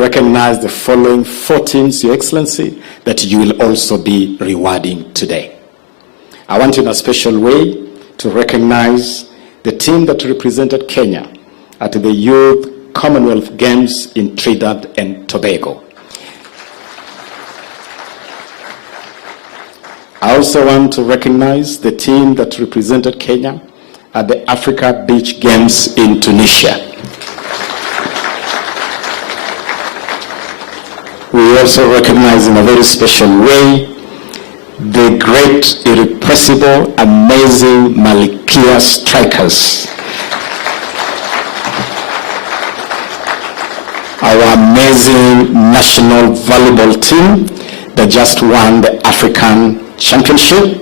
recognize the following 4 teams, Your Excellency, that you will also be rewarding today. I want in a special way to recognize the team that represented Kenya at the Youth Commonwealth Games in Trinidad and Tobago. I also want to recognize the team that represented Kenya at the Africa Beach Games in Tunisia. We also recognize in a very special way the great, irrepressible, amazing Malkia strikers. Our amazing national volleyball team that just won the African Championship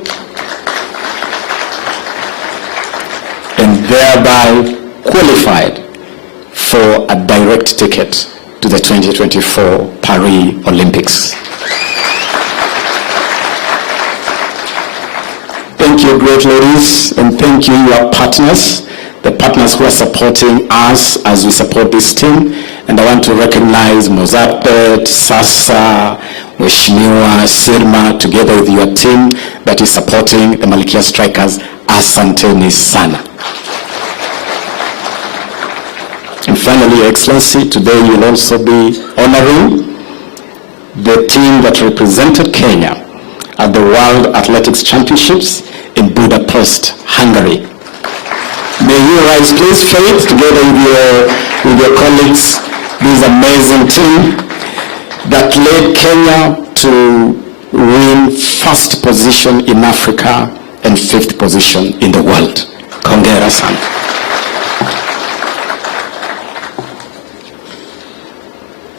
and thereby qualified for a direct ticket to the 2024 Paris Olympics. Thank you, great ladies, and thank you, your partners, the partners who are supporting us as we support this team. And I want to recognize Mozartet, Sasa, Mheshimiwa, Sirma, together with your team that is supporting the Malkia Strikers. Asanteni sana. And finally, Your Excellency, today you will also be honoring the team that represented Kenya at the World Athletics Championships in Budapest, Hungary. May you rise, please, Faith, together with your colleagues, this amazing team that led Kenya to win 1st position in Africa and 5th position in the world. Hongera sana.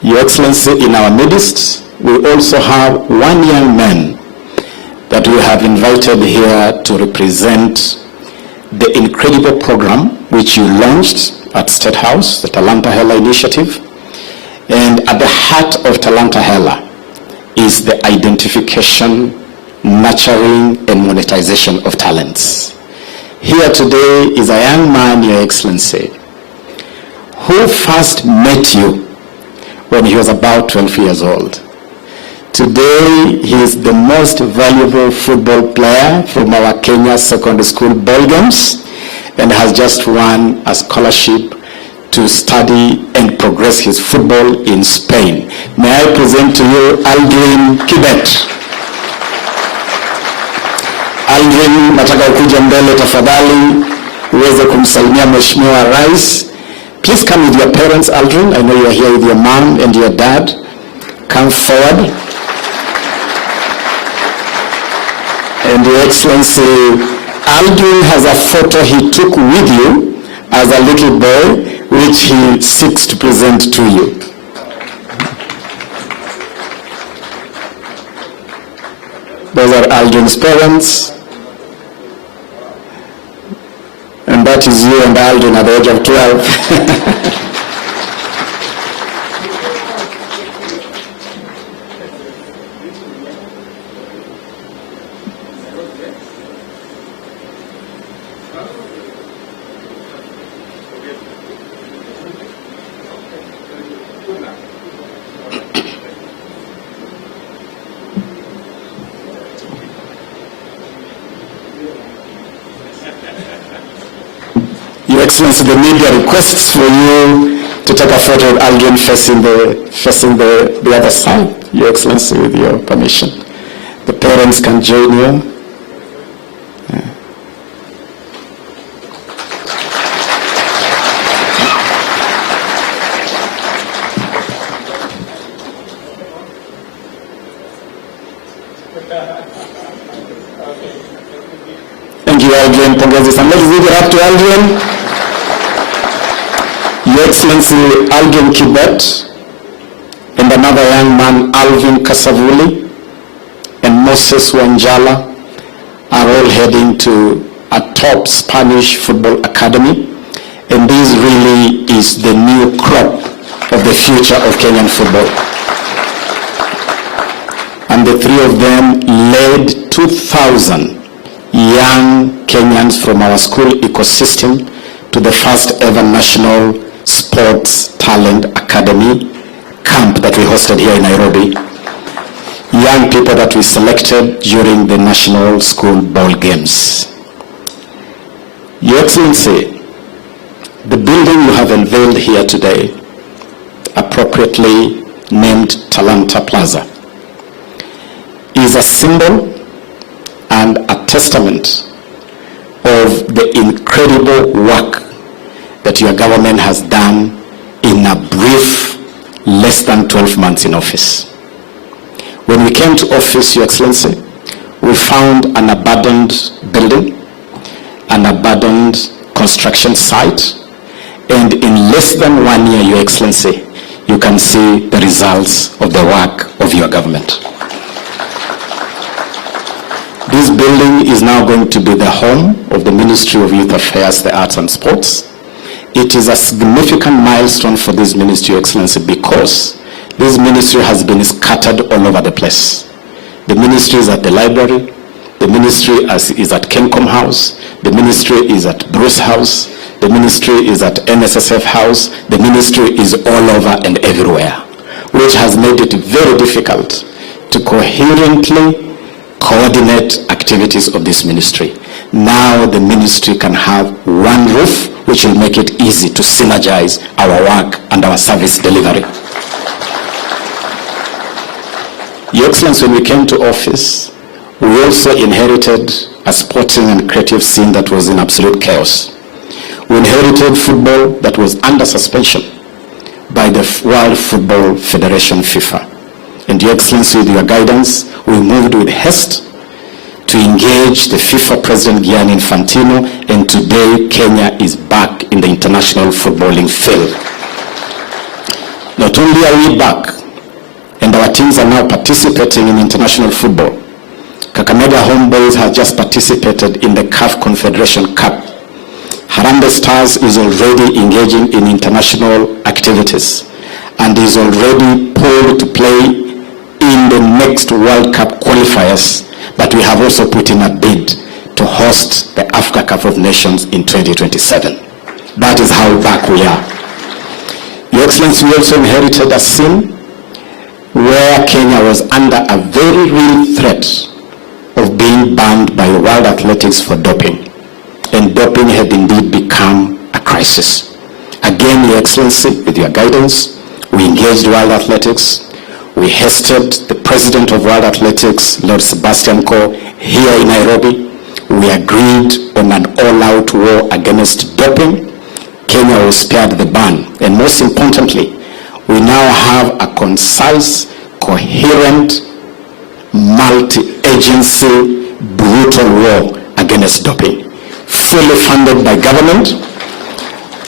Your Excellency, in our midst, we also have one young man that we have invited here to represent the incredible program which you launched at State House, the Talanta Hella initiative. And at the heart of Talanta Hella is the identification, nurturing, and monetization of talents. Here today is a young man, Your Excellency, who first met you when he was about 12 years old. Today, he is the most valuable football player from our Kenya secondary school ball games and has just won a scholarship to study and progress his football in Spain. May I present to you Aldrin Kibet. Aldrin, nataka ukuja mbele tafadhali uweze kumsalimia Mheshimiwa Rais. Please come with your parents, Aldrin. I know you are here with your mom and your dad. Come forward. And Your Excellency, Aldrin has a photo he took with you as a little boy, which he seeks to present to you. Those are Aldrin's parents. And that is you and Aldrin at the age of 12. Your Excellency, the media requests for you to take a photo of Aldrin facing the other side, Your Excellency, with your permission. The parents can join you. Thank you, Aldrin. Pongezi sana. Let's give it up to Aldrin. Your Excellency, Aldrin Kibet and another young man, Alvin Kasavuli and Moses Wanjala are all heading to a top Spanish football academy, and this really is the new crop of the future of Kenyan football. And the 3 of them led 2,000 young Kenyans from our school ecosystem to the first ever National Sports Talent Academy camp hosted here in Nairobi, young people that we selected during the National School Ball Games. Your Excellency, the building you have unveiled here today, appropriately named Talanta Plaza, is a symbol and a testament of the incredible work that your government has done in a brief less than 12 months in office. When we came to office, Your Excellency, we found an abandoned building, an abandoned construction site, and in less than 1 year, Your Excellency, you can see the results of the work of your government. This building is now going to be the home of the Ministry of Youth Affairs, the Arts and Sports. It is a significant milestone for this ministry, Your Excellency, because this ministry has been scattered all over the place. The ministry is at the library, the ministry is at Kencom House, the ministry is at Bruce House, the ministry is at NSSF House, the ministry is all over and everywhere, which has made it very difficult to coherently coordinate activities of this ministry. Now the ministry can have one roof, which will make it easy to synergize our work and our service delivery. Your Excellency, when we came to office, we also inherited a sporting and creative scene that was in absolute chaos. We inherited football that was under suspension by the World Football Federation, FIFA. And Your Excellency, with your guidance, we moved with haste to engage the FIFA President Gianni Infantino, and today Kenya is back in the international footballing field. Not only are we back, and our teams are now participating in international football. Kakamega Homeboys has just participated in the CAF Confederation Cup. Harambee Stars is already engaging in international activities and is already poised to play in the next World Cup qualifiers, but we have also put in a bid to host the Africa Cup of Nations in 2027. That is how back we are. Your Excellency, we also inherited a scene where Kenya was under a very real threat of being banned by World Athletics for doping. And doping had indeed become a crisis. Again, Your Excellency, with your guidance, we engaged World Athletics. We hosted the President of World Athletics, Lord Sebastian Coe, here in Nairobi. We agreed on an all-out war against doping. Kenya was spared the ban. And most importantly, we now have a concise, coherent, multi-agency, brutal war against doping, fully funded by government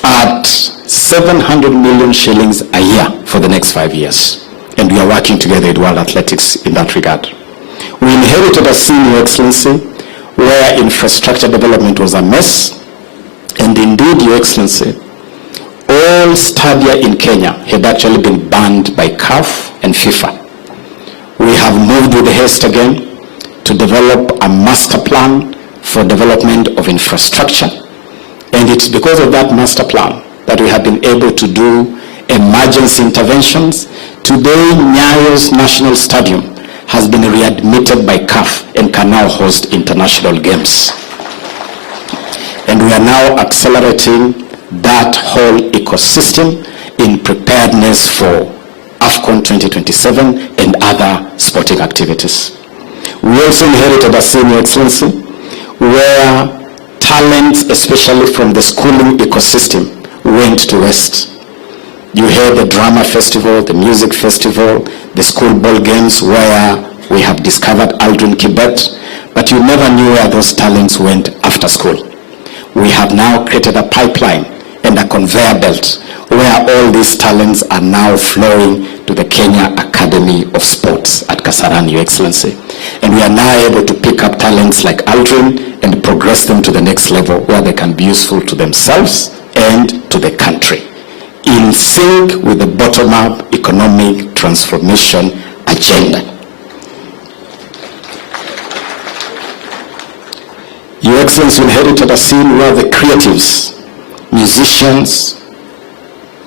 at 700 million shillings a year for the next 5 years. And we are working together with World Athletics in that regard. We inherited a scene, Your Excellency, where infrastructure development was a mess. And indeed, Your Excellency, all stadia in Kenya had actually been banned by CAF and FIFA. We have moved with haste again to develop a master plan for development of infrastructure. And it's because of that master plan that we have been able to do emergency interventions. Today, Nyayo's National Stadium has been readmitted by CAF and can now host international games. And we are now accelerating that whole ecosystem in preparedness for AFCON 2027 and other sporting activities. We also inherited a scene, Your Excellency, where talents, especially from the schooling ecosystem, went to waste. You had the drama festival, the music festival, the school ball games, where we have discovered Aldrin Kibet, but you never knew where those talents went after school. We have now created a pipeline and a conveyor belt where all these talents are now flowing to the Kenya Academy of Sports at Kasarani, Your Excellency. And we are now able to pick up talents like Aldrin and progress them to the next level where they can be useful to themselves and to the country, in sync with the bottom-up economic transformation agenda. Your Excellency inherited a scene where the creatives, musicians,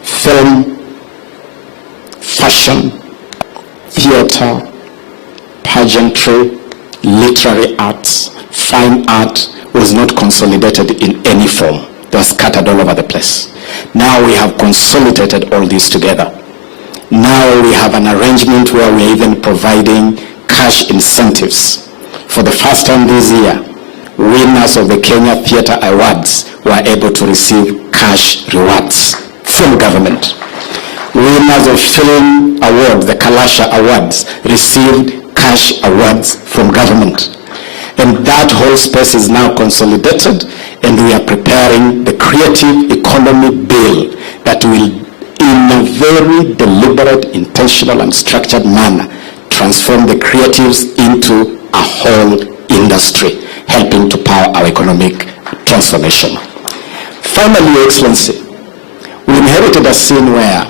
film, fashion, theater, pageantry, literary arts, fine art was not consolidated in any form. They were scattered all over the place. Now we have consolidated all this together. Now we have an arrangement where we are even providing cash incentives. For the first time this year, winners of the Kenya Theatre Awards were able to receive cash rewards from government. Winners of film awards, the Kalasha Awards, received cash awards from government. And that whole space is now consolidated, and we are preparing the creative economy bill that will, in a very deliberate, intentional, and structured manner, transform the creatives into a whole industry, helping to power our economic transformation. Finally, Your Excellency, we inherited a scene where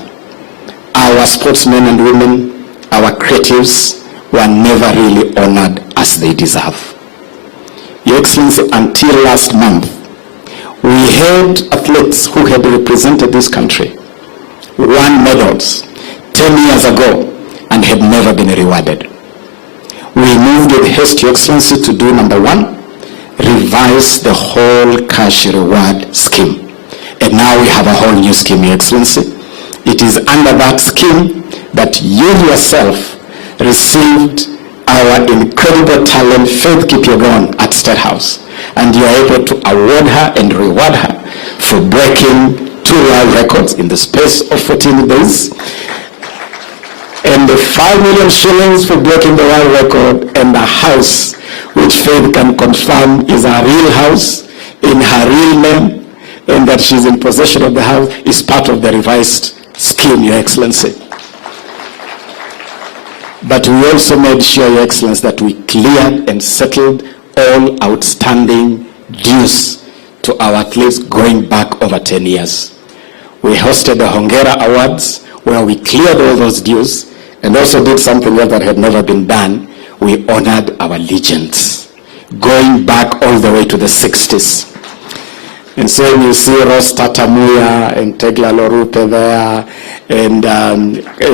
our sportsmen and women, our creatives, were never really honored as they deserve. Your Excellency, until last month, we had athletes who had represented this country, won medals 10 years ago, and had never been rewarded. We moved with haste, Your Excellency, to do number one, revise the whole cash reward scheme. And now we have a whole new scheme, Your Excellency. It is under that scheme that you yourself received our incredible talent, Faith Kipyegon, at State House. And you are able to award her and reward her for breaking 2 world records in the space of 14 days. And the 5 million shillings for breaking the world record, and a house which Faith can confirm is a real house in her real name, and that she's in possession of the house, is part of the revised scheme, Your Excellency. But we also made sure, Your Excellency, that we cleared and settled all outstanding dues to our athletes going back over 10 years. We hosted the Hongera Awards, where we cleared all those dues, and also did something else that had never been done. We honored our legends, going back all the way to the 60s. And so when you see Ross Tatamuya and Tegla Lorupe there, and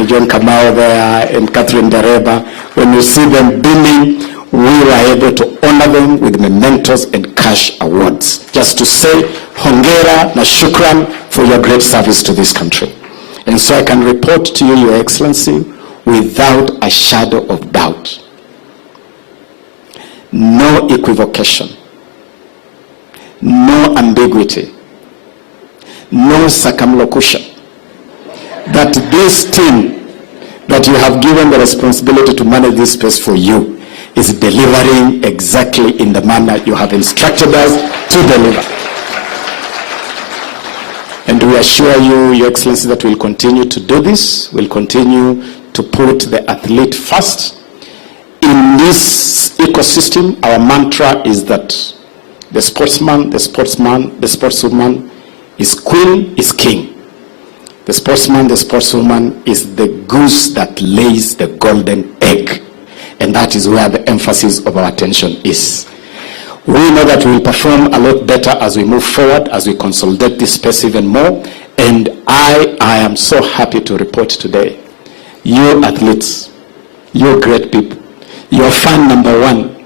John Kamau there, and Catherine Dereba, when you see them beaming, we were able to honor them with mementos and cash awards, just to say hongera na shukran for your great service to this country. And so I can report to you, Your Excellency, without a shadow of doubt, no equivocation, no ambiguity, no circumlocution, that this team that you have given the responsibility to manage this space for you is delivering exactly in the manner you have instructed us to deliver. And we assure you, Your Excellency, that we'll continue to do this. We'll continue to put the athlete first. In this ecosystem, our mantra is that the sportsman, the sportswoman is queen, is king. The sportsman, the sportswoman is the goose that lays the golden egg. And that is where the emphasis of our attention is. We know that we will perform a lot better as we move forward, as we consolidate this space even more. And I am so happy to report today, you athletes, you great people, your fan number one,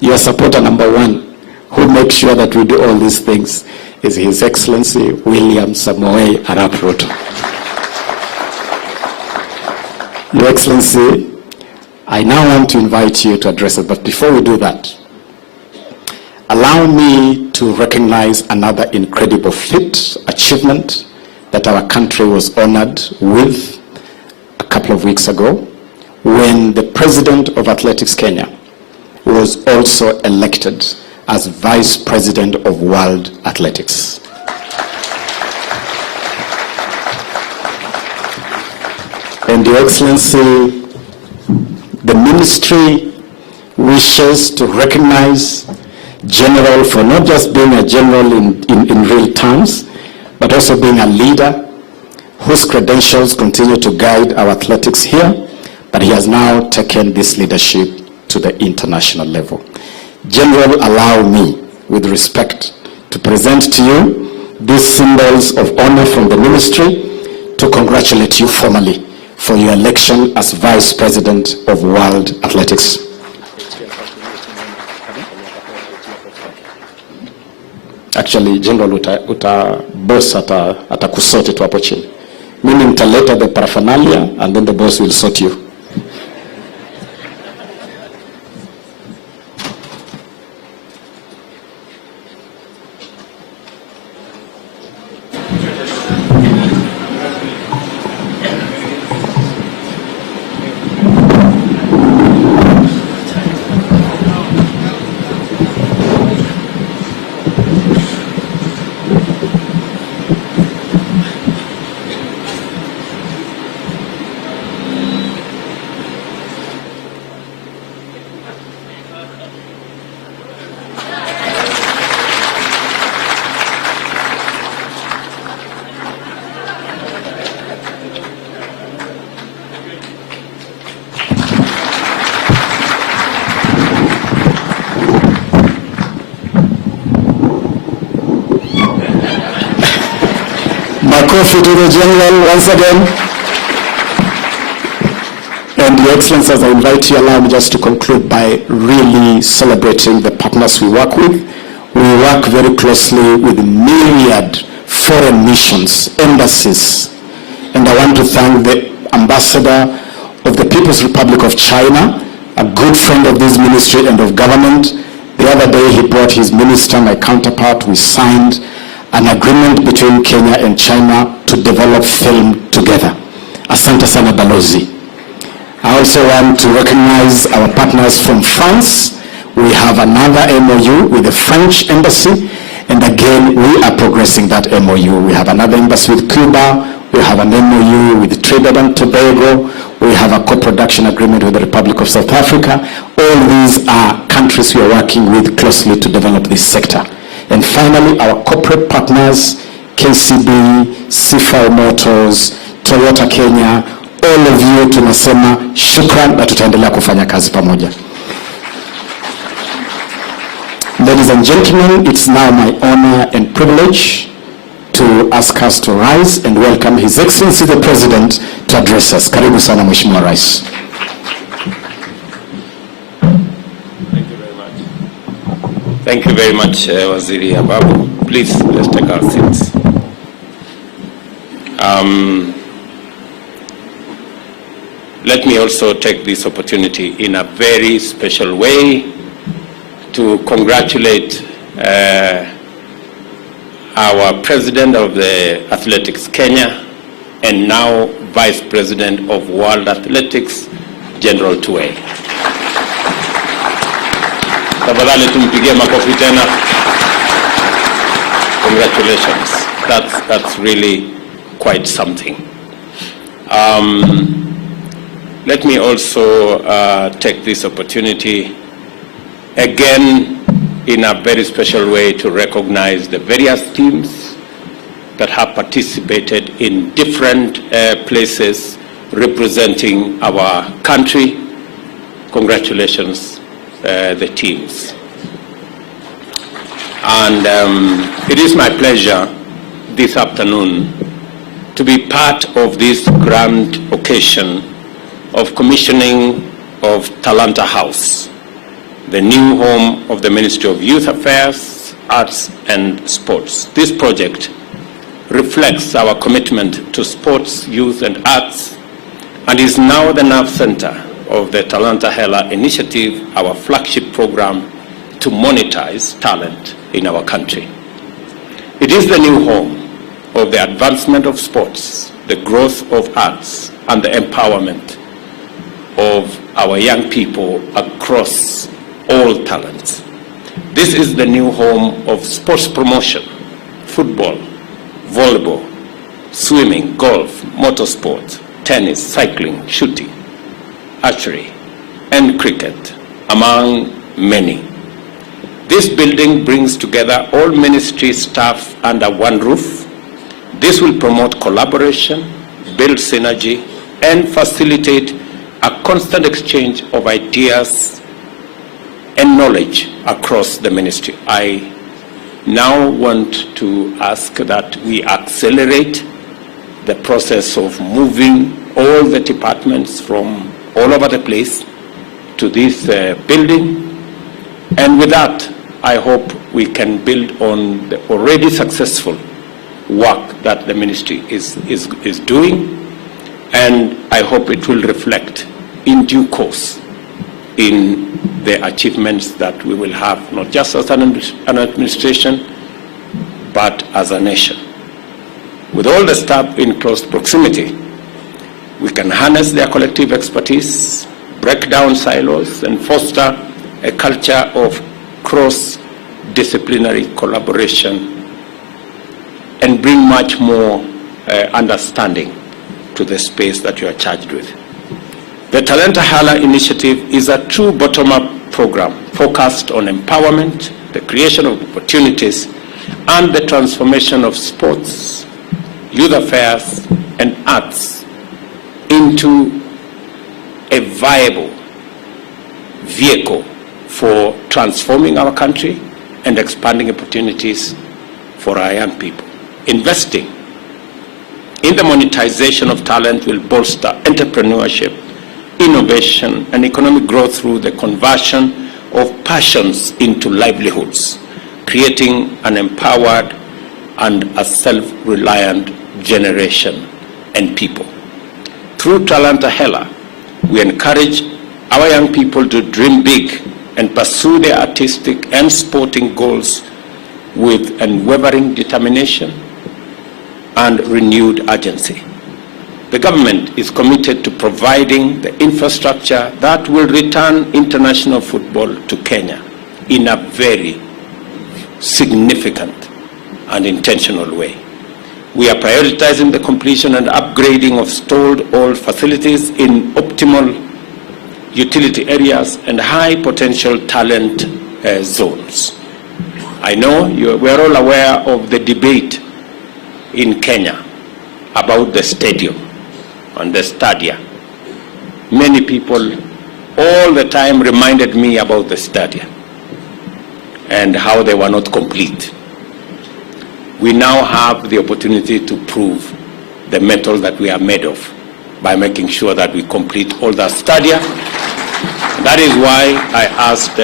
your supporter number one, who makes sure that we do all these things, is His Excellency William Samoei Arap Ruto. Your Excellency, I now want to invite you to address it, but before we do that, allow me to recognize another incredible feat, achievement that our country was honored with a couple of weeks ago, when the President of Athletics Kenya was also elected as Vice President of World Athletics. And Your Excellency, the ministry wishes to recognize General for not just being a general in real terms, but also being a leader whose credentials continue to guide our athletics here, but he has now taken this leadership to the international level. General, allow me, with respect, to present to you these symbols of honor from the ministry to congratulate you formally for your election as Vice President of World Athletics. Actually, General boss atakusort tu hapo chini. Mimi nitaleta the paraphernalia and then the boss will sort you. Makofi to the General once again. And Your Excellency, as I invite you, allow me just to conclude by really celebrating the partners we work with. We work very closely with myriad foreign missions, embassies. And I want to thank the Ambassador of the People's Republic of China, a good friend of this ministry and of government. The other day he brought his minister, my counterpart. We signed an agreement between Kenya and China to develop film together. Asante sana Balozi. I also want to recognize our partners from France. We have another MOU with the French embassy, and again, we are progressing that MOU. We have another embassy with Cuba. We have an MOU with Trinidad and Tobago. We have a co-production agreement with the Republic of South Africa. All these are countries we are working with closely to develop this sector. And finally, our corporate partners, KCB, Sifa Motors, Toyota Kenya, all of you tunasema shukran na tutaendelea kufanya kazi pamoja. Ladies and gentlemen, it's now my honor and privilege to ask us to rise and welcome His Excellency the President to address us. Karibu sana Mheshimiwa Rais. Thank you very much, Waziri Ababu. Please, let's take our seats. Let me also take this opportunity in a very special way to congratulate our President of the Athletics Kenya and now Vice President of World Athletics, General Tuwei. Tafadhali tumpigie makofi tena. Congratulations. That's really quite something. Let me also take this opportunity again in a very special way to recognize the various teams that have participated in different places representing our country. Congratulations, the teams. And it is my pleasure this afternoon to be part of this grand occasion of commissioning of Talanta House, the new home of the Ministry of Youth Affairs, Arts and Sports. This project reflects our commitment to sports, youth and arts, and is now the nerve center of the Talanta Hella initiative, our flagship program to monetize talent in our country. It is the new home of the advancement of sports, the growth of arts, and the empowerment of our young people across all talents. This is the new home of sports promotion, football, volleyball, swimming, golf, motorsport, tennis, cycling, shooting, archery, and cricket, among many. This building brings together all ministry staff under one roof. This will promote collaboration, build synergy, and facilitate a constant exchange of ideas and knowledge across the ministry. I now want to ask that we accelerate the process of moving all the departments from all over the place to this building. And with that, I hope we can build on the already successful work that the ministry is doing, and I hope it will reflect in due course in the achievements that we will have, not just as an administration, but as a nation. With all the staff in close proximity, we can harness their collective expertise, break down silos, and foster a culture of cross-disciplinary collaboration and bring much more understanding to the space that you are charged with. The Talanta Hella initiative is a true bottom-up program focused on empowerment, the creation of opportunities, and the transformation of sports, youth affairs, and arts into a viable vehicle for transforming our country and expanding opportunities for our young people. Investing in the monetization of talent will bolster entrepreneurship, innovation, and economic growth through the conversion of passions into livelihoods, creating an empowered and a self-reliant generation and people. Through Talanta Hella, we encourage our young people to dream big and pursue their artistic and sporting goals with unwavering determination and renewed urgency. The government is committed to providing the infrastructure that will return international football to Kenya in a very significant and intentional way. We are prioritizing the completion and upgrading of stalled old facilities in optimal utility areas and high potential talent zones. I know we're all aware of the debate in Kenya about the stadium and the stadia. Many people all the time reminded me about the stadia and how they were not complete. We now have the opportunity to prove the metal that we are made of by making sure that we complete all the stadia. That is why I asked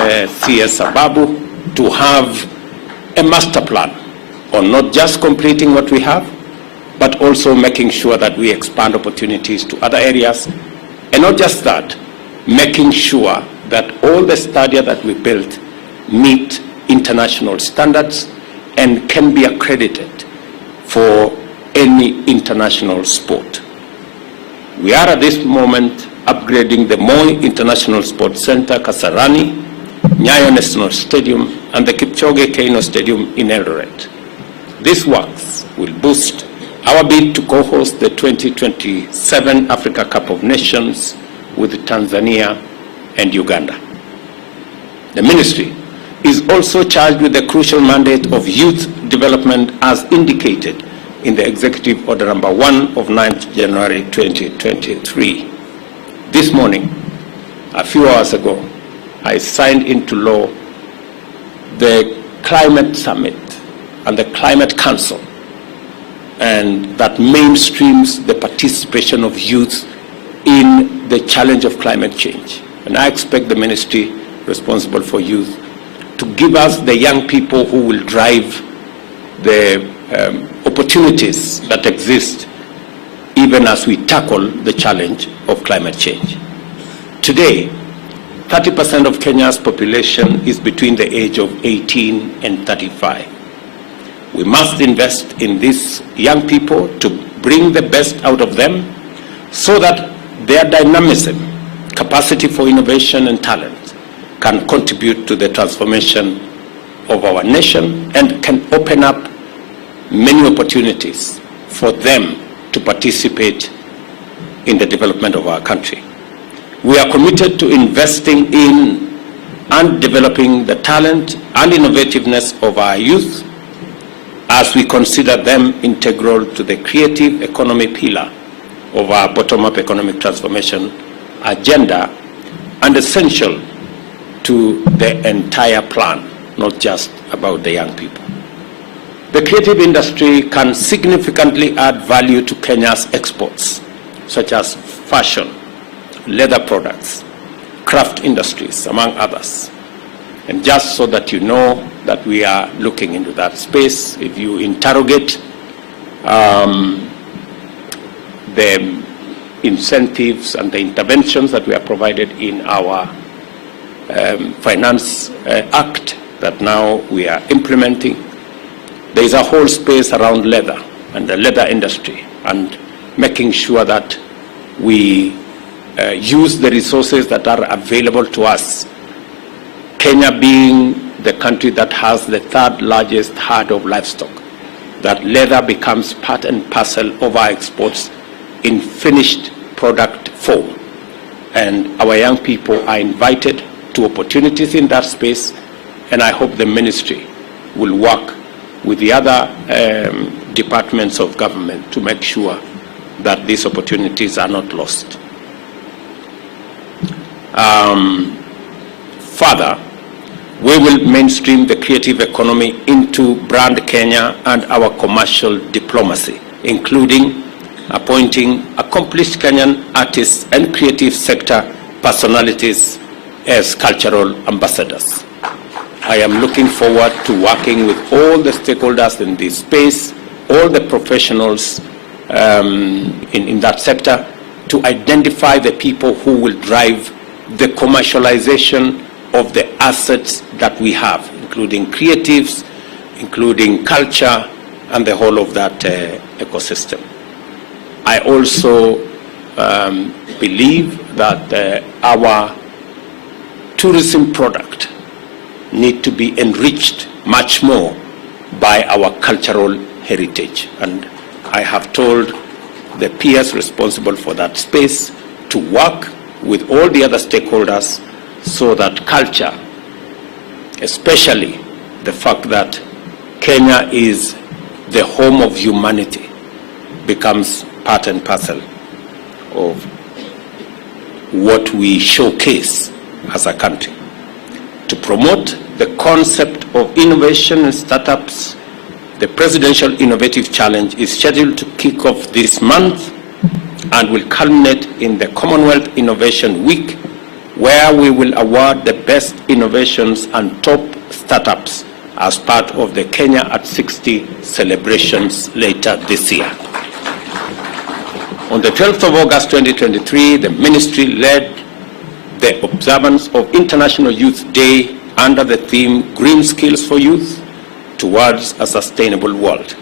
CS Ababu to have a master plan on not just completing what we have, but also making sure that we expand opportunities to other areas. And not just that, making sure that all the stadia that we built meet international standards and can be accredited for any international sport. We are at this moment upgrading the Moi International Sports Center, Kasarani, Nyayo National Stadium, and the Kipchoge Keino Stadium in Eldoret. These works will boost our bid to co-host the 2027 Africa Cup of Nations with Tanzania and Uganda. The ministry is also charged with the crucial mandate of youth development as indicated in the Executive Order number 1 of 9th January 2023. This morning, a few hours ago, I signed into law the Climate Summit and the Climate Council, and that mainstreams the participation of youth in the challenge of climate change. And I expect the ministry responsible for youth to give us the young people who will drive the opportunities that exist even as we tackle the challenge of climate change. Today, 30% of Kenya's population is between the age of 18 and 35. We must invest in these young people to bring the best out of them so that their dynamism, capacity for innovation and talent can contribute to the transformation of our nation and can open up many opportunities for them to participate in the development of our country. We are committed to investing in and developing the talent and innovativeness of our youth as we consider them integral to the creative economy pillar of our bottom-up economic transformation agenda and essential to the entire plan, not just about the young people. The creative industry can significantly add value to Kenya's exports such as fashion, leather products, craft industries, among others. And just so that you know that we are looking into that space, if you interrogate the incentives and the interventions that we are provided in our Finance Act that now we are implementing, there is a whole space around leather and the leather industry and making sure that we use the resources that are available to us. Kenya being the country that has the third largest herd of livestock, that leather becomes part and parcel of our exports in finished product form. And our young people are invited to opportunities in that space, and I hope the ministry will work with the other departments of government to make sure that these opportunities are not lost. Further, we will mainstream the creative economy into Brand Kenya and our commercial diplomacy, including appointing accomplished Kenyan artists and creative sector personalities as cultural ambassadors. I am looking forward to working with all the stakeholders in this space, all the professionals in that sector, to identify the people who will drive the commercialization of the assets that we have, including creatives, including culture, and the whole of that ecosystem. I also believe that our tourism product need to be enriched much more by our cultural heritage. And I have told the peers responsible for that space to work with all the other stakeholders so that culture, especially the fact that Kenya is the home of humanity, becomes part and parcel of what we showcase as a country. To promote the concept of innovation and startups, the Presidential Innovative Challenge is scheduled to kick off this month and will culminate in the Commonwealth Innovation Week, where we will award the best innovations and top startups as part of the Kenya at 60 celebrations later this year. On the 12th of August 2023, the ministry led the observance of International Youth Day under the theme Green Skills for Youth Towards a Sustainable World.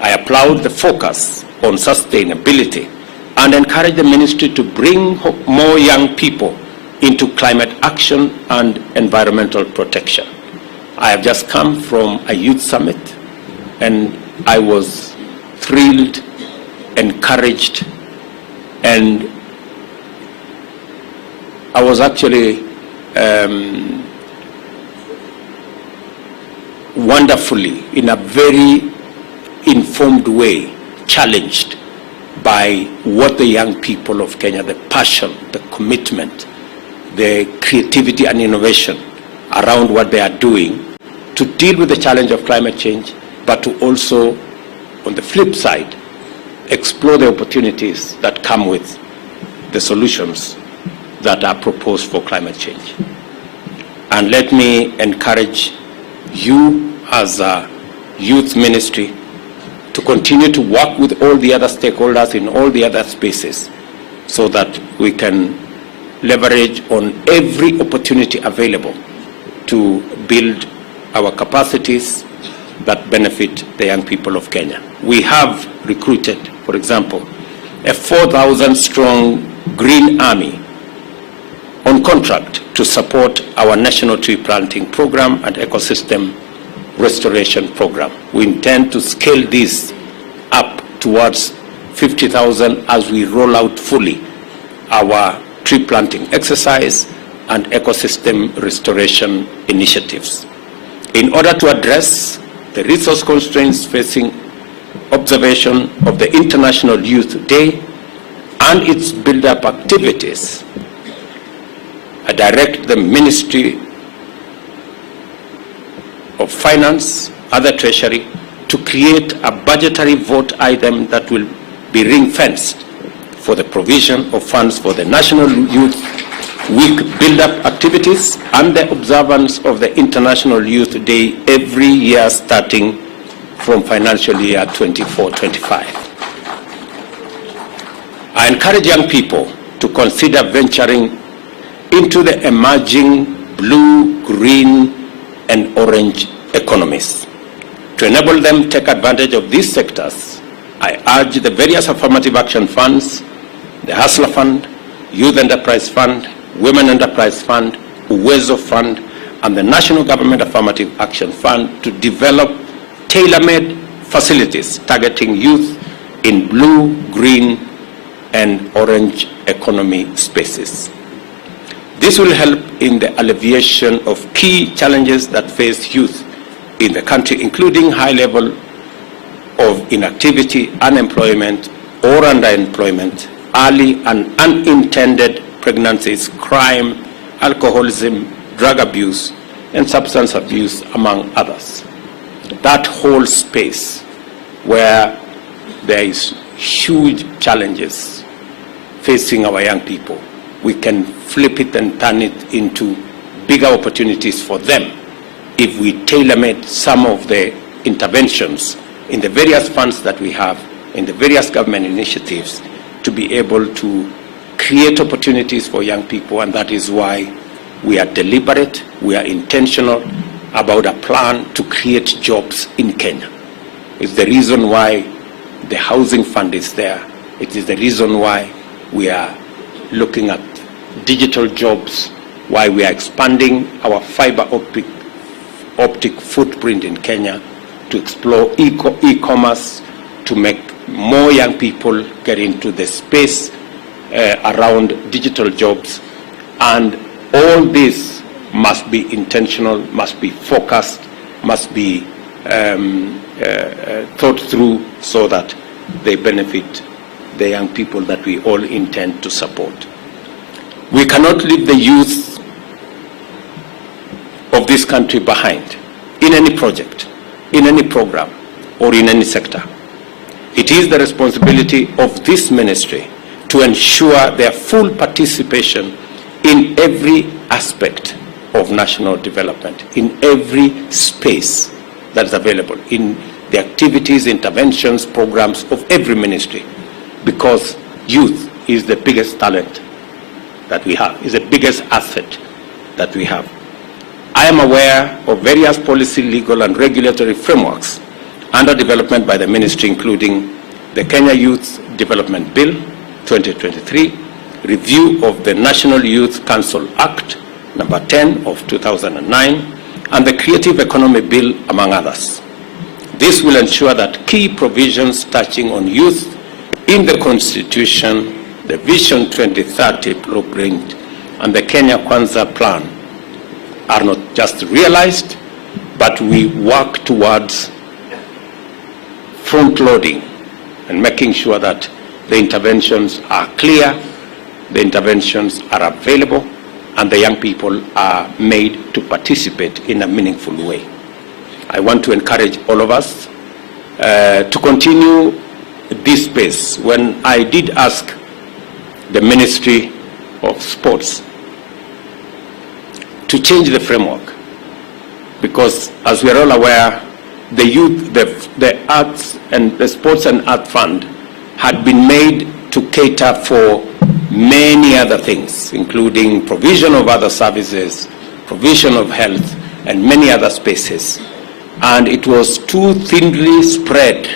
I applaud the focus on sustainability and encourage the ministry to bring more young people into climate action and environmental protection. I have just come from a youth summit, and I was thrilled, encouraged, and I was actually wonderfully, in a very informed way, challenged by what the young people of Kenya, the passion, the commitment, the creativity and innovation around what they are doing to deal with the challenge of climate change, but to also, on the flip side, explore the opportunities that come with the solutions that are proposed for climate change. And let me encourage you as a youth ministry to continue to work with all the other stakeholders in all the other spaces so that we can leverage on every opportunity available to build our capacities that benefit the young people of Kenya. We have recruited, for example, a 4,000-strong Green Army on contract to support our national tree planting program and ecosystem restoration program. We intend to scale this up towards 50,000 as we roll out fully our tree planting exercise and ecosystem restoration initiatives. In order to address the resource constraints facing observation of the International Youth Day and its build-up activities, I direct the Ministry of Finance, other Treasury, to create a budgetary vote item that will be ring-fenced for the provision of funds for the National Youth Week build-up activities and the observance of the International Youth Day every year starting from financial year 24-25. I encourage young people to consider venturing into the emerging blue, green, and orange economies. To enable them to take advantage of these sectors, I urge the various affirmative action funds, the Hustler Fund, Youth Enterprise Fund, Women Enterprise Fund, Uwezo Fund, and the National Government Affirmative Action Fund to develop tailor-made facilities targeting youth in blue, green, and orange economy spaces. This will help in the alleviation of key challenges that face youth in the country, including high level of inactivity, unemployment, or underemployment, early and unintended pregnancies, crime, alcoholism, drug abuse, and substance abuse, among others. That whole space where there is huge challenges facing our young people, we can flip it and turn it into bigger opportunities for them if we tailor-made some of the interventions in the various funds that we have, in the various government initiatives, to be able to create opportunities for young people. And that is why we are deliberate, we are intentional about a plan to create jobs in Kenya. It's the reason why the housing fund is there. It is the reason why we are looking at digital jobs, why we are expanding our fiber optic footprint in Kenya to explore e-commerce, to make more young people get into the space around digital jobs. And all this must be intentional, must be focused, must be thought through so that they benefit the young people that we all intend to support. We cannot leave the youth of this country behind in any project, in any program, or in any sector. It is the responsibility of this ministry to ensure their full participation in every aspect of national development, in every space that is available, in the activities, interventions, programs of every ministry, because youth is the biggest talent that we have, is the biggest asset that we have. I am aware of various policy, legal, and regulatory frameworks under development by the ministry, including the Kenya Youth Development Bill 2023, review of the National Youth Council Act number 10 of 2009, and the Creative Economy Bill, among others. This will ensure that key provisions touching on youth in the Constitution, the Vision 2030 blueprint, and the Kenya Kwanza plan are not just realized, but we work towards front-loading and making sure that the interventions are clear, the interventions are available, and the young people are made to participate in a meaningful way. I want to encourage all of us to continue this space. When I did ask the Ministry of Sports to change the framework, because as we are all aware, the youth, the arts and the sports and art fund had been made to cater for many other things, including provision of other services, provision of health, and many other spaces. And it was too thinly spread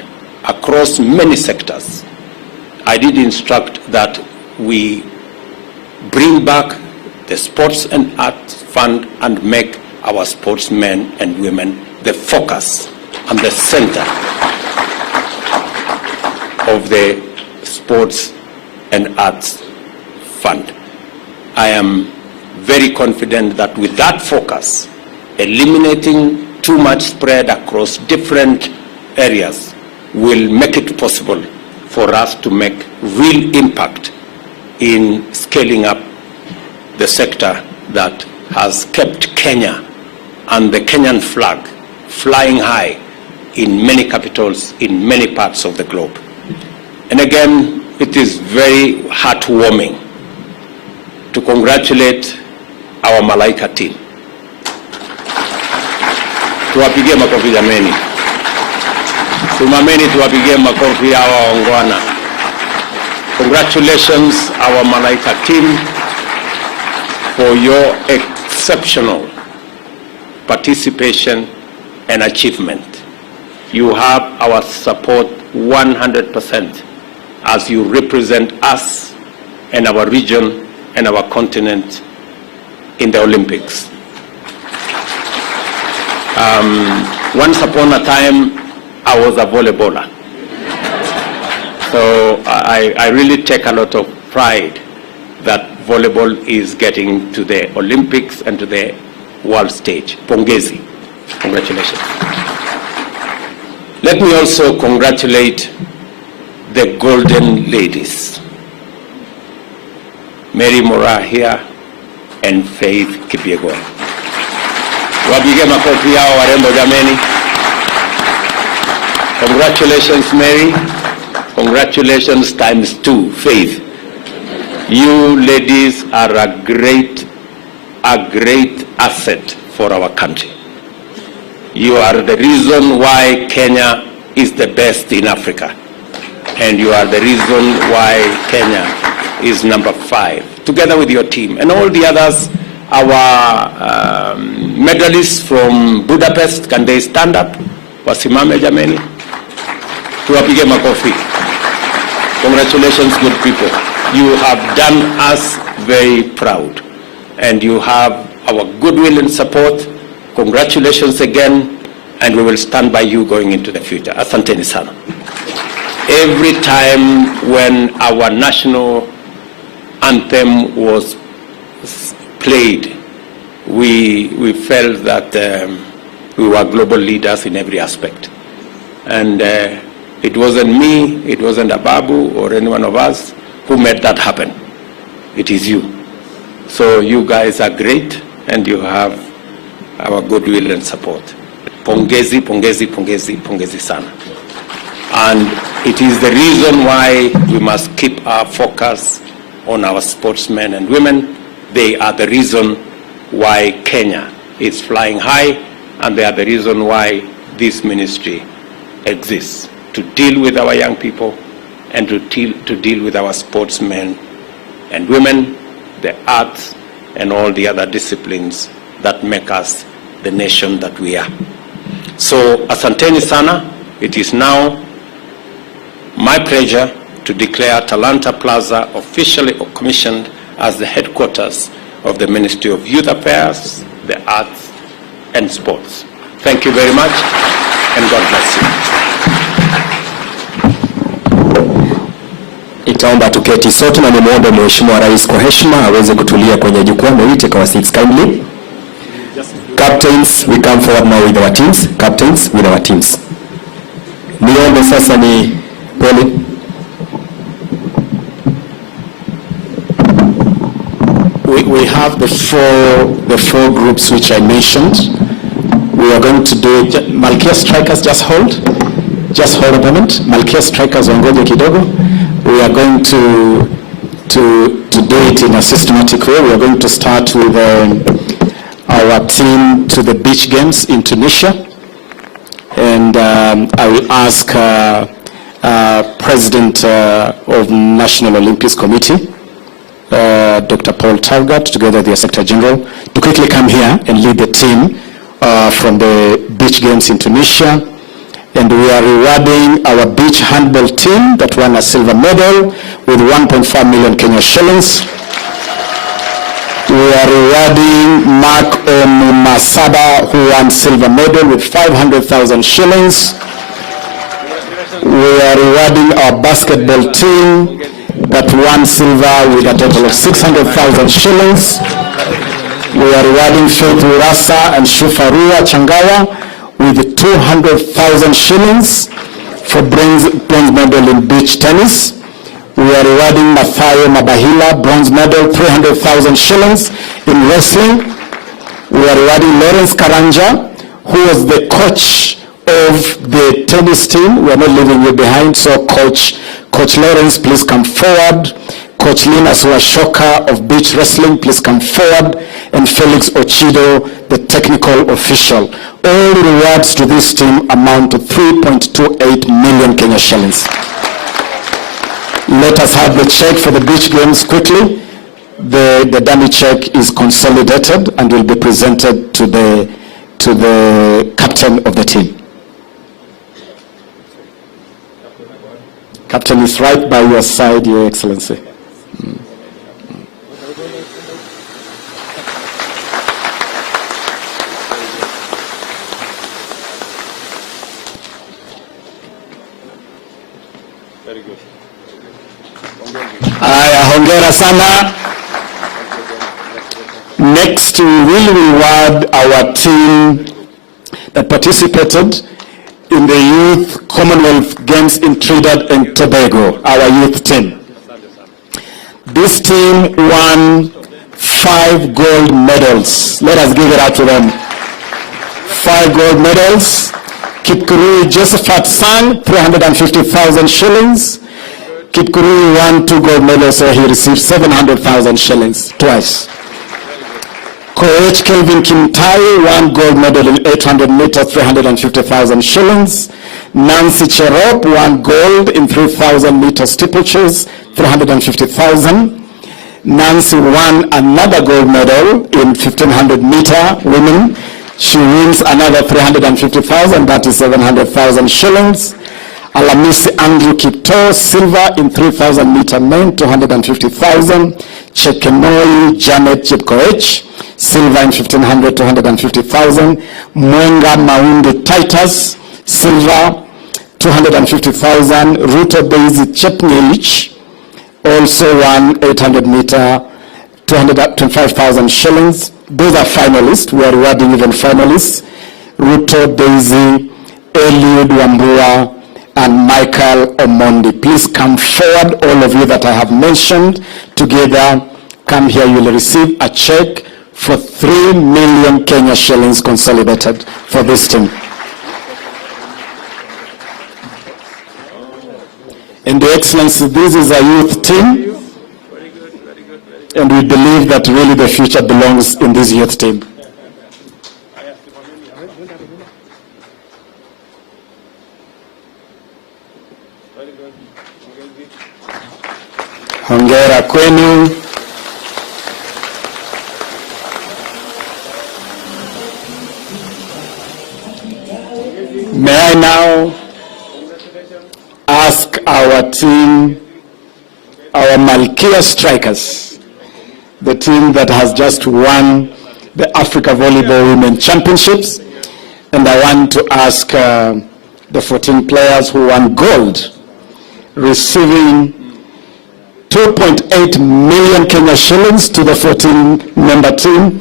across many sectors. I did instruct that we bring back the Sports and Arts Fund and make our sportsmen and women the focus and the center of the Sports and Arts Fund. I am very confident that with that focus, eliminating too much spread across different areas will make it possible for us to make real impact in scaling up the sector that has kept Kenya and the Kenyan flag flying high in many capitals in many parts of the globe. And again, it is very heartwarming to congratulate our Malaika team. Tuwapigie makofi jameni. Simameni tuwapigie makofi hawa waungwana. Congratulations our Malaika team for your exceptional participation and achievement. You have our support 100% as you represent us and our region and our continent in the Olympics. Once upon a time, I was a volleyballer. So I really take a lot of pride that volleyball is getting to the Olympics and to the world stage. Pongezi. Congratulations. Let me also congratulate the Golden Ladies, Mary Mora here and Faith Kipyegon. Wapige makofi yao warembo jameni. Congratulations Mary. Congratulations times 2, Faith. You ladies are a great asset for our country. You are the reason why Kenya is the best in Africa. And you are the reason why Kenya is number 5, together with your team. And all the others, our medalists from Budapest, can they stand up? Wasimame jameni. Tuwapige makofi. Congratulations, good people. You have done us very proud. And you have our goodwill and support. Congratulations again, and we will stand by you going into the future. Asanteni sana. Every time when our national anthem was played, we felt that we were global leaders in every aspect. And it wasn't me, it wasn't Ababu or any one of us who made that happen. It is you. So you guys are great, and you have our goodwill and support. Pongezi, pongezi, pongezi, pongezi sana. And it is the reason why we must keep our focus on our sportsmen and women. They are the reason why Kenya is flying high, and they are the reason why this ministry exists, to deal with our young people and to deal with our sportsmen and women, the arts, and all the other disciplines that make us the nation that we are. So, asanteni sana. It is now my pleasure to declare Talanta Plaza officially commissioned as the headquarters of the Ministry of Youth Affairs, the Arts, and Sports. Thank you very much, and God bless you. Itaomba tuketi sote na nimuombe Mheshimiwa Rais kwa heshima aweze kutulia kwenye jukwaa. May we take our seats kindly. Captains, we come forward now with our teams. Captains, with our teams. Niombe sasa ni pole. We have the four groups which I mentioned. We are going to do it. Malkia Strikers, just hold a moment. Malkia Strikers wangoje kidogo. We are going to do it in a systematic way. We are going to start with our team to the beach games in Tunisia, and I will ask President of National Olympics Committee, Dr. Paul Targat, together with the Secretary General, to quickly come here and lead the team from the beach games in Tunisia. And we are rewarding our beach handball team that won a silver medal with 1.5 million Kenyan shillings. We are rewarding Mark Masaba, who won silver medal with 500,000 shillings. We are rewarding our basketball team that won silver with a total of 600,000 shillings. We are rewarding Faith Urasa and Shufarua Changawa with 200,000 shillings for bronze medal in beach tennis. We are rewarding Mathayo Mabahila, bronze medal, 300,000 shillings in wrestling. We are rewarding Lawrence Karanja, who was the coach of the tennis team. We are not leaving you behind, so Coach Coach Lawrence, please come forward. Coach Lina Suashoka of beach wrestling, please come forward. And Felix Ochido, the technical official. All rewards to this team amount to 3.28 million Kenya shillings. Let us have the check for the beach games quickly. The dummy check is consolidated and will be presented to the captain of the team. Captain is right by your side, Your Excellency. Very good. Hongera sana. Next, we will reward our team that participated in the Youth Commonwealth Games in Trinidad and Tobago, our youth team. This team won 5 gold medals. Let us give it out to them. 5 gold medals. Kipkurui Josephat Sang, 350,000 shillings. Kipkurui won 2 gold medals, so he received 700,000 shillings twice. Coach Kelvin Kimtai won gold medal in 800 meters, 350,000 shillings. Nancy Cherop won gold in 3,000 meters steeplechase, 350,000. Nancy won another gold medal in 1,500 meter women. She wins another 350,000, that is 700,000 shillings. Alamisi Andrew Kipto, silver in 3,000 meter men, 250,000. Chekenoi Janet Chepkoech, silver in 1,500, 250,000. Mwenga Maundi Titus, silver, 250,000. Ruto Daisy Chepngelich also won 800 meter, 225,000 shillings. Those are finalists. We are rewarding even finalists. Ruto Daisy, Eliud Wambua, and Michael Omondi. Please come forward, all of you that I have mentioned. Together, come here. You will receive a check for 3 million Kenya shillings consolidated for this team. And the Excellency, this is a youth team, and we believe that really the future belongs in this youth team. Hongera kwenu. May I now ask our team, our Malkia Strikers, the team that has just won the Africa Volleyball Women Championships, and I want to ask the 14 players who won gold, receiving 2.8 million Kenya shillings to the 14-member team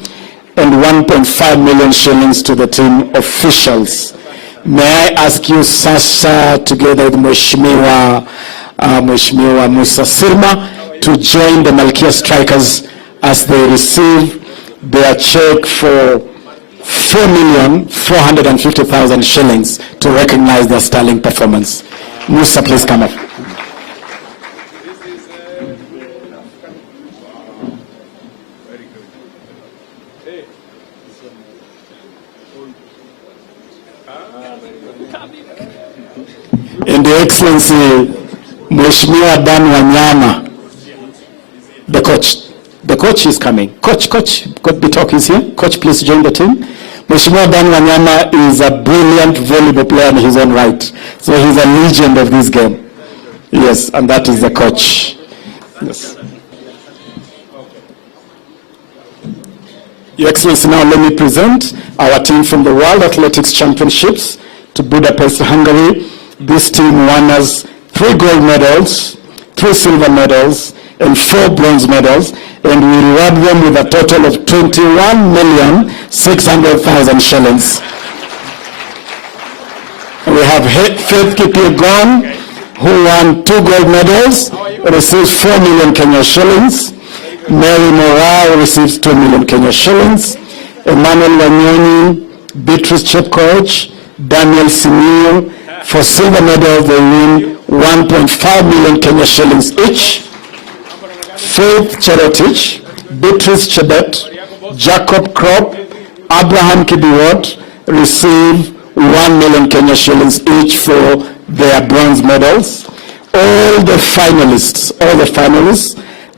and 1.5 million shillings to the team officials. May I ask you, Sasa, together with Mheshimiwa Musa Sirma, to join the Malkia Strikers as they receive their check for 4,450,000 shillings to recognize their sterling performance. Musa, please come up. And the Excellency, Mheshimiwa Dan Wanyama, the coach is coming. Coach Bitok is here. Coach, please join the team. Mheshimiwa Dan Wanyama is a brilliant volleyball player in his own right. So he's a legend of this game. Yes, and that is the coach. Yes. Your Excellency, now let me present our team from the World Athletics Championships to Budapest, Hungary. This team won us 3 gold medals, 3 silver medals, and 4 bronze medals, and we reward them with a total of 21,600,000 shillings. We have Faith Kipyegon, who won 2 gold medals, receives 4 million Kenya shillings. Mary Morale receives 2 million Kenya shillings. Emmanuel Wanyoni, Beatrice Chepkoech, Daniel Simio. For silver medals, they win 1.5 million Kenya shillings each. Faith Cherotich, Beatrice Chebet, Jacob Crop, Abraham Kibiwot receive 1 million Kenya shillings each for their bronze medals. All the finalists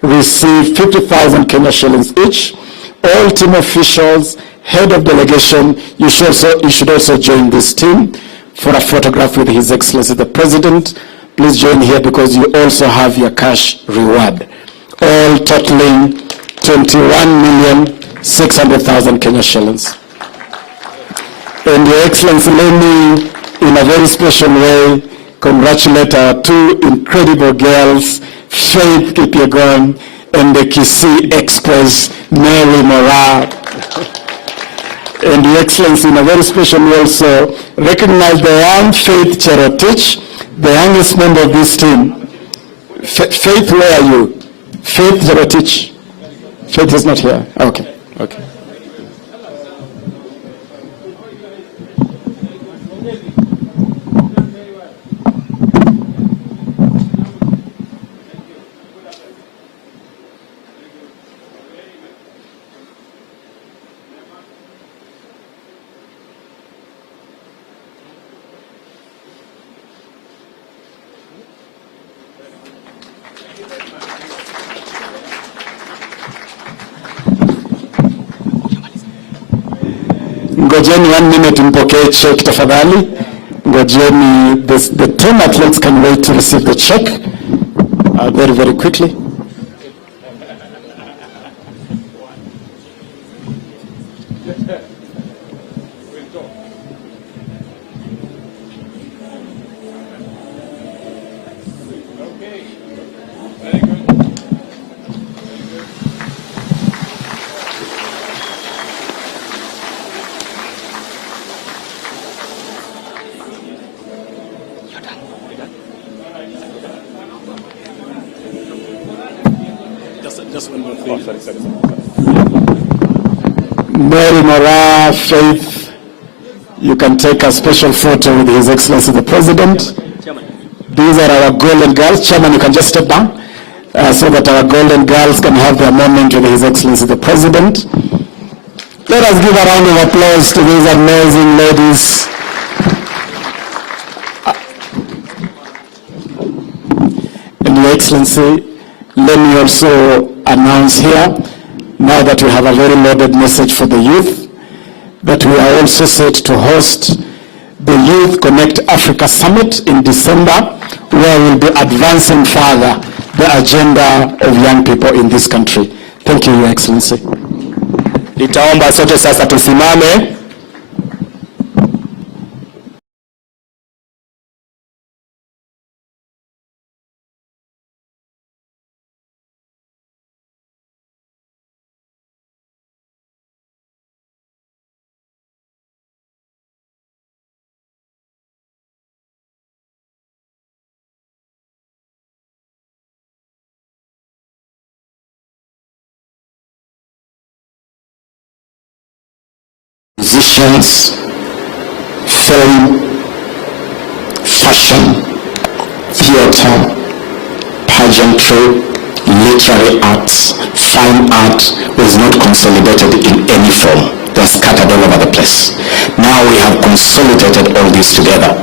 receive 50,000 Kenya shillings each. All team officials, head of delegation, you should also join this team for a photograph with His Excellency the President. Please join here because you also have your cash reward. All totaling 21,600,000 Kenya shillings. And Your Excellency, let me, in a very special way, congratulate our two incredible girls, Faith Kipyegon and the Kisii Express, Mary Mora. And Your Excellency, in a very special way also, recognize the young Faith Cherotich, the youngest member of this team. Faith, where are you? Faith Cherotich. Faith is not here. Okay. Ngojeni 1 minute mpokee check tafadhali. Ngojeni, the team athletes can wait to receive the check very, very quickly. Mary Mora, Faith, you can take a special photo with His Excellency the President. These are our golden girls. Chairman, you can just step down so that our golden girls can have their moment with His Excellency the President. Let us give a round of applause to these amazing ladies. And Your Excellency, let me also announce here, now that we have a very loaded message for the youth, that we are also set to host the Youth Connect Africa Summit in December, where we'll be advancing further the agenda of young people in this country. Thank you, Your Excellency. Nitaomba sote sasa tusimame. Musicians, film, fashion, theater, pageantry, literary arts, fine art was not consolidated in any form. They're scattered all over the place. Now we have consolidated all this together.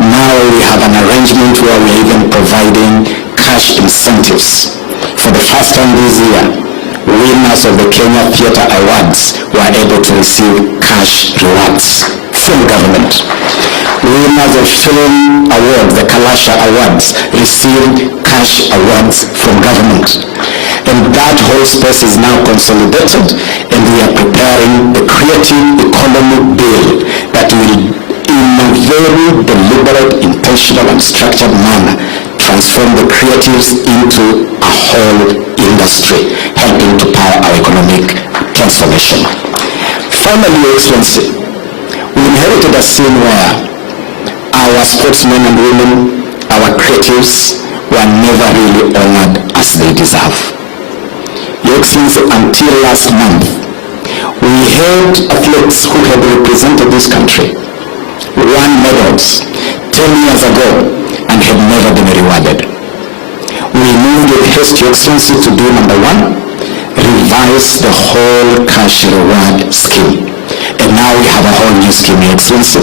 Now we have an arrangement where we're even providing cash incentives. For the first time this year, winners of the Kenya Theatre Awards were able to receive cash rewards from government. Winners of film awards, the Kalasha Awards, received cash awards from government. And that whole space is now consolidated, and we are preparing the creative economy bill that will, in a very deliberate, intentional and structured manner, transform the creatives into a whole industry, helping to power our economic transformation. Finally, Your Excellency, we inherited a scene where our sportsmen and women, our creatives, were never really honored as they deserve. Your Excellency, until last month, we had athletes who had represented this country, won medals. 10 years ago, and had never been rewarded. We moved with haste, Your Excellency, to do number one, revise the whole cash reward scheme. And now we have a whole new scheme, Your Excellency.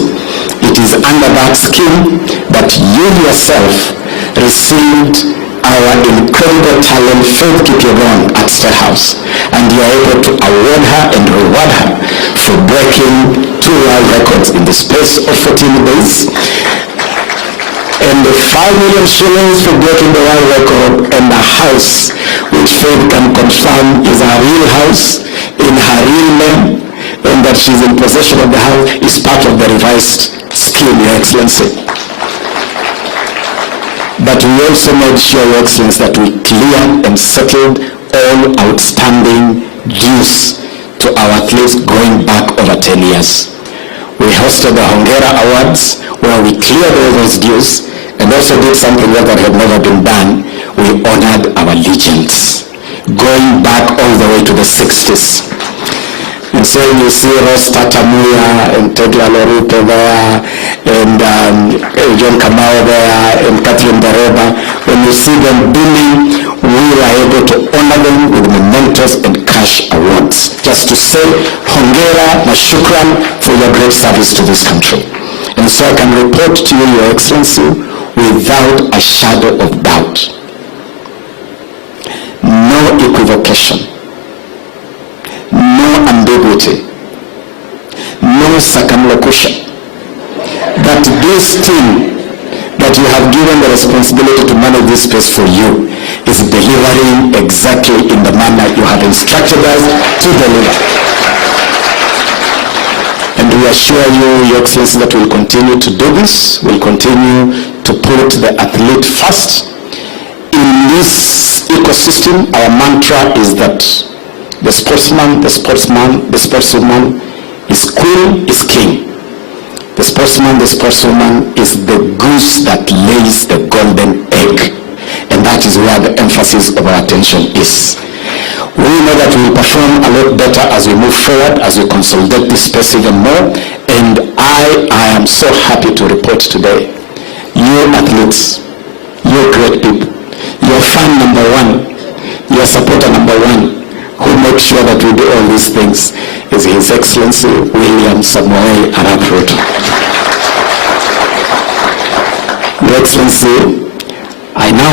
It is under that scheme that you yourself received our incredible talent, Faith Kipyegon, at State House. And you are able to award her and reward her for breaking 2 world records in the space of 14 days. And the 5 million shillings for breaking the world record, and the house, which Faith can confirm is her real house, in her real name, and that she's in possession of the house, is part of the revised scheme, Your Excellency. But we also made sure, Your Excellency, that we cleared and settled all outstanding dues to our athletes going back over 10 years. We hosted the Hongera Awards, where we cleared all those dues, and also did something that had never been done. We honored our legends, going back all the way to the 60s. And so you see Ross Tatamuya and Tegla Ruto there, and John Kamau there, and Catherine Dareba. When you see them beaming, we were able to honor them with mementos and cash awards, just to say hongera na shukran for your great service to this country. And so I can report to you, Your Excellency, without a shadow of doubt, no equivocation, no ambiguity, no circumlocution, that this team that you have given the responsibility to manage this space for you is delivering exactly in the manner you have instructed us to deliver. And we assure you, Your Excellency, that we'll continue to do this. We'll continue to put the athlete first. In this ecosystem, our mantra is that the sportsman, the sportswoman is queen, is king. The sportsman, the sportswoman is the goose that lays the golden egg. And that is where the emphasis of our attention is. We know that we will perform a lot better as we move forward, as we consolidate this space even more. And I am so happy to report today, you athletes, you great people, your fan number one, your supporter number one, who makes sure that we do all these things, is His Excellency William Samoei Arap Ruto. Your Excellency, I now